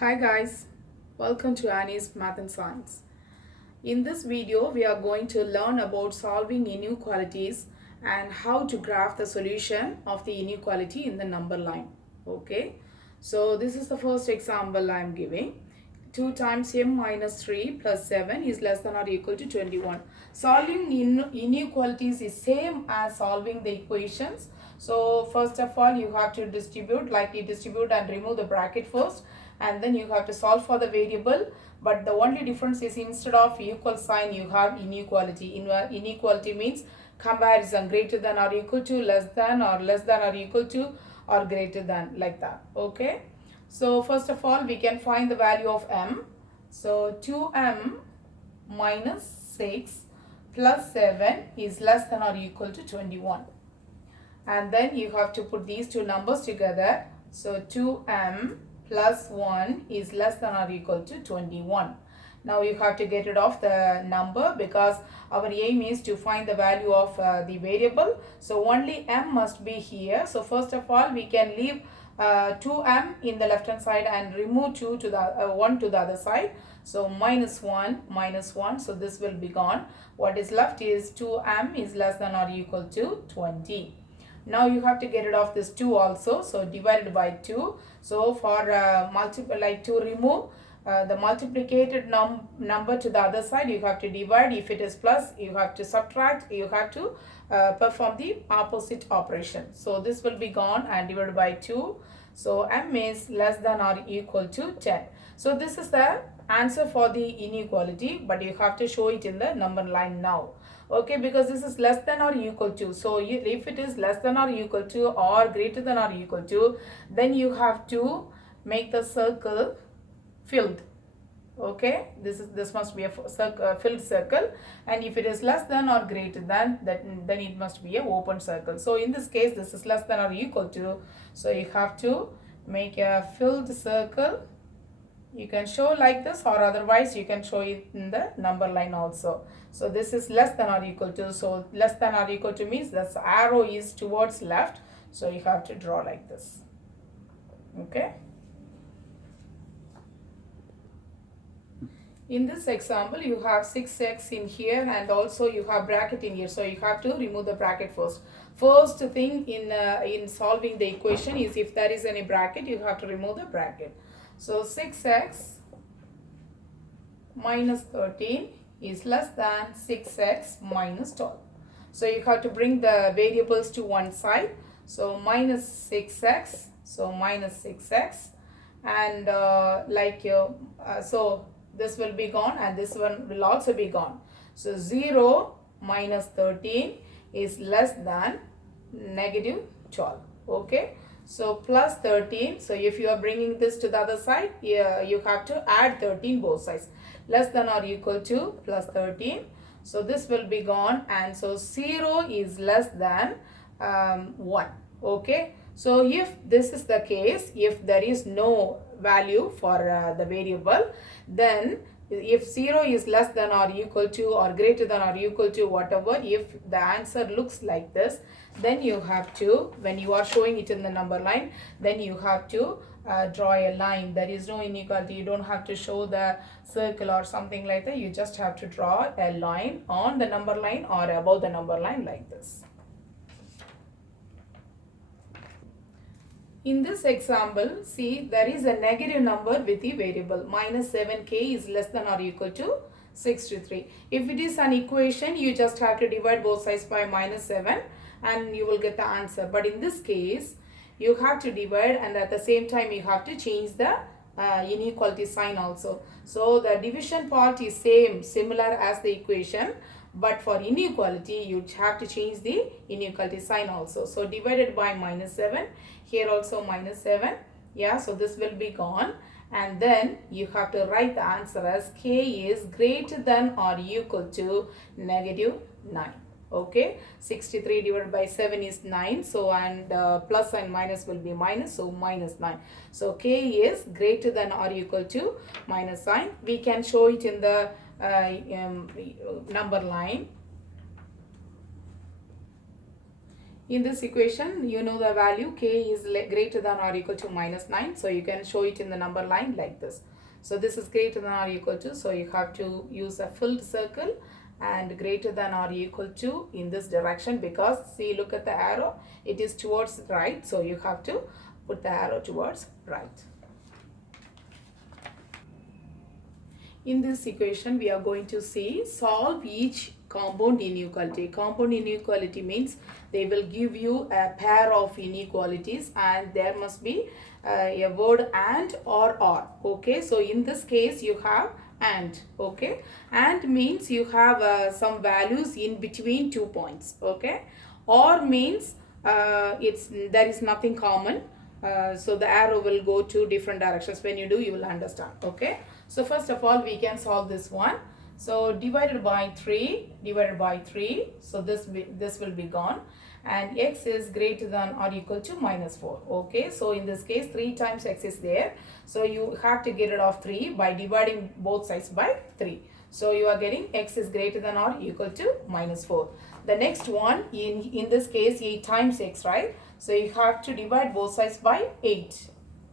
Hi guys, welcome to Annie's Math and Science. In this video, we are going to learn about solving inequalities and how to graph the solution of the inequality in the number line. Okay, so this is the first example I am giving. 2 times m minus 3 plus 7 is less than or equal to 21. Solving inequalities is same as solving the equations. So first of all, you have to distribute, likely distribute and remove the bracket first, and then you have to solve for the variable. But the only difference is instead of equal sign you have inequality. Inequality means comparison, greater than or equal to, less than or equal to or greater than, like that. Okay, so first of all we can find the value of m. So 2m minus 6 plus 7 is less than or equal to 21, and then you have to put these two numbers together. So 2m plus 1 is less than or equal to 21. Now you have to get rid of the number because our aim is to find the value of the variable. So only m must be here. So first of all we can leave 2m in the left hand side and remove 2 to the 1 to the other side. So minus 1, so this will be gone. What is left is 2m is less than or equal to 20. Now you have to get rid of this 2 also. So divided by 2. So for to remove the multiplicated number to the other side, you have to divide. If it is plus, you have to subtract. You have to perform the opposite operation. So this will be gone and divided by 2. So m is less than or equal to 10. So this is the answer for the inequality, but you have to show it in the number line now. Okay, because this is less than or equal to. So if it is less than or equal to or greater than or equal to, then you have to make the circle filled. Okay, this must be a filled circle, and if it is less than or greater than that, then it must be a open circle. So in this case this is less than or equal to, so you have to make a filled circle. You can show like this, or otherwise you can show it in the number line also. So this is less than or equal to. So less than or equal to means the arrow is towards left, so you have to draw like this. Okay, in this example you have 6x in here and also you have bracket in here, so you have to remove the bracket first. First thing in solving the equation is if there is any bracket, you have to remove the bracket. So 6x minus 13 is less than 6x minus 12. So you have to bring the variables to one side. So minus 6x, so minus 6x, and so this will be gone and this one will also be gone. So 0 minus 13 is less than negative 12. Okay, so plus 13. So if you are bringing this to the other side, you have to add 13 both sides. Less than or equal to plus 13. So this will be gone, and so 0 is less than 1. Okay, so if this is the case, if there is no value for the variable, then if 0 is less than or equal to or greater than or equal to whatever, if the answer looks like this, then you have to, when you are showing it in the number line, then you have to draw a line. There is no inequality. You don't have to show the circle or something like that. You just have to draw a line on the number line or above the number line like this. In this example, see, there is a negative number with the variable minus 7k is less than or equal to 63. If it is an equation, you just have to divide both sides by minus 7 and you will get the answer. But in this case, you have to divide and at the same time you have to change the inequality sign also. So the division part is similar as the equation, but for inequality you have to change the inequality sign also. So divided by minus 7, here also minus 7. Yeah, so this will be gone, and then you have to write the answer as k is greater than or equal to negative 9. Okay, 63 divided by 7 is 9. So and plus and minus will be minus, so minus 9. So k is greater than or equal to minus sign. We can show it in the number line. In this equation, you know the value k is greater than or equal to minus 9. So you can show it in the number line like this. So this is greater than or equal to. So you have to use a filled circle and greater than or equal to in this direction, because see, look at the arrow. It is towards right. So you have to put the arrow towards right. In this equation, we are going to see solve each compound inequality. Compound inequality means they will give you a pair of inequalities and there must be a word and or. Okay, so in this case you have and. Okay, and means you have some values in between 2 points. Okay, or means there is nothing common. So the arrow will go to different directions. When you do, you will understand. Okay, so first of all, we can solve this one. So divided by 3, so this will be gone, and x is greater than or equal to minus 4. Okay, so in this case 3 times x is there, so you have to get rid of 3 by dividing both sides by 3. So you are getting x is greater than or equal to minus 4. The next one, in this case 8 times x, right? So you have to divide both sides by 8.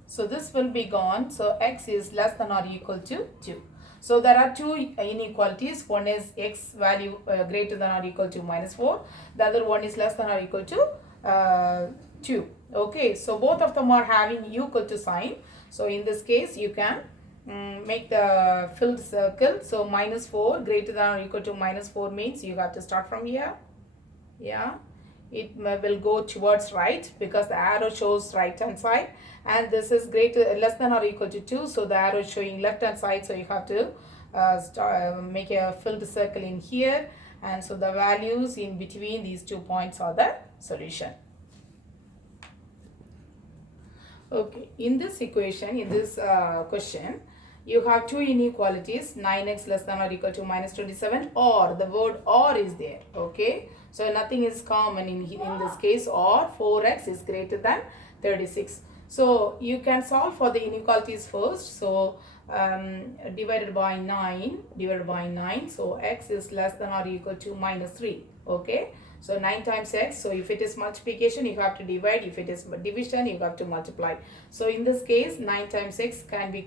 So this will be gone. So x is less than or equal to 2. So there are two inequalities. One is x value greater than or equal to minus 4. The other one is less than or equal to 2. Okay, so both of them are having equal to sign. So in this case, you can make the filled circle. So minus 4 greater than or equal to minus 4 means you have to start from here. Yeah, it will go towards right because the arrow shows right hand side, and this is less than or equal to 2, so the arrow is showing left hand side. So you have to make a filled circle in here, and so the values in between these 2 points are the solution. Okay, in this equation, in this question, you have two inequalities, 9x less than or equal to minus 27, or the word or is there. Okay, so nothing is common in this case, or 4x is greater than 36. So you can solve for the inequalities first. So divided by 9, so x is less than or equal to minus 3. Okay, so 9 times x, so if it is multiplication you have to divide, if it is division you have to multiply. So in this case 9 times x can be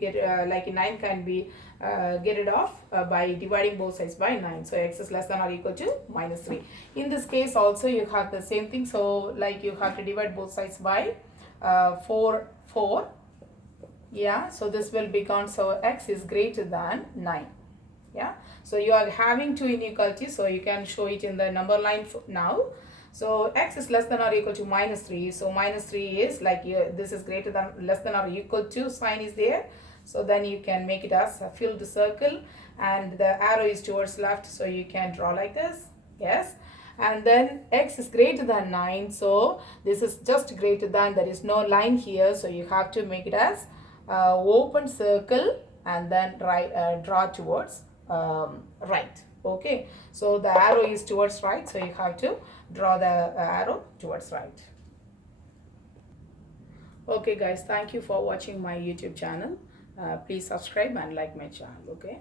like 9 can be get rid of by dividing both sides by 9. So x is less than or equal to minus 3. In this case also you have the same thing. So like you have to divide both sides by 4. Yeah, so this will become, so x is greater than 9. Yeah, so you are having two inequalities, so you can show it in the number line now. So x is less than or equal to minus 3. So minus 3 is like this is greater than, less than or equal to sign is there. So then you can make it as a filled circle, and the arrow is towards left, so you can draw like this. Yes, and then x is greater than 9. So this is just greater than, there is no line here, so you have to make it as open circle and then draw towards right. Okay, so the arrow is towards right, so you have to draw the arrow towards right. Okay guys, thank you for watching my YouTube channel. Please subscribe and like my channel. Okay.